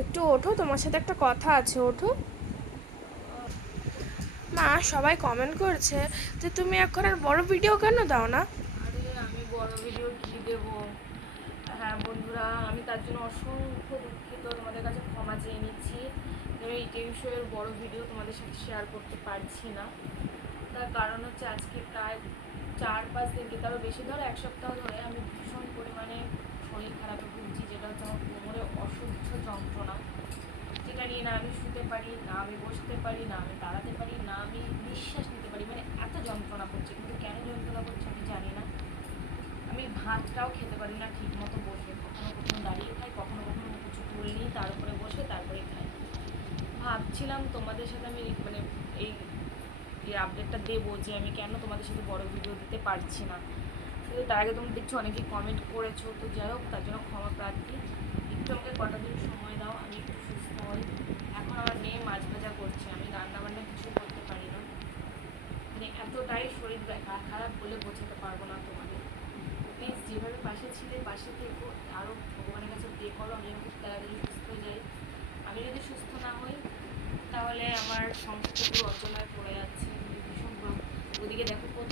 একটু ওঠো, তোমার সাথে একটা কথা আছে, ওঠো। না, সবাই কমেন্ট করছে যে তুমি এখন আর বড় ভিডিও কেন দাও না। আরে আমি বড় ভিডিও কি দেব? হ্যাঁ বন্ধুরা, আমি তার জন্য অসংখ্য দুঃখিত, তোমাদের কাছে ক্ষমা চেয়ে নিচ্ছি। আমি এই টিউশনের বড় ভিডিও তোমাদের সাথে শেয়ার করতে পারছি না। তার কারণ হচ্ছে আজকে প্রায় 4-5 দিন কি তারও বেশি, ধরো 1 সপ্তাহ ধরে আমি ভীষণ পরিমাণে শরীর খারাপে ভুগছি, যেটা হচ্ছে আমার কোমরে অসহ্য যন্ত্রণা, যেটা নিয়ে না আমি শুতে পারি, না আমি বসতে পারি, না আমি দাঁড়াতে পারি, না আমি নিঃশ্বাস নিতে পারি, মানে এত যন্ত্রণা করছে। কিন্তু কেন যন্ত্রণা করছে আমি জানি না। আমি ভাতটাও খেতে পারি না ঠিক মতো বসে, কখনো কখনো দাঁড়িয়ে খাই, কখনো কখনো কিছু তুল নিই তার উপরে বসে তারপরে খাই। ভাবছিলাম তোমাদের সাথে আমি মানে এই এই আপডেটটা দেবো যে আমি কেন তোমাদের সাথে বড় ভিডিও দিতে পারছি না। কিন্তু তার আগে তোমরা দেখছো অনেকেই কমেন্ট করেছো, তো যাই হোক তার জন্য ক্ষমা প্রার্থী। একটু আমাকে কটা দিন সময় দাও, আমি একটু সুস্থ হই। এখন আমার মেয়ে মাছ ভাজা করছে, আমি রান্না বান্না কিছু করতে পারি না, মানে এতটাই শরীর খারাপ বলে বোঝাতে পারবো না তোমাদের। প্লিজ যেভাবে পাশে ছিলে পাশে থেকো, আরও ভগবানের কাছে প্রে করো আমি যেন খুব তাড়াতাড়ি সুস্থ হয়ে যাই। আমি যদি সুস্থ না হই তাহলে আমার সংসারটা পুরো অচলায় পড়ে যাচ্ছে, আমি ভীষণ ওদিকে দেখো কত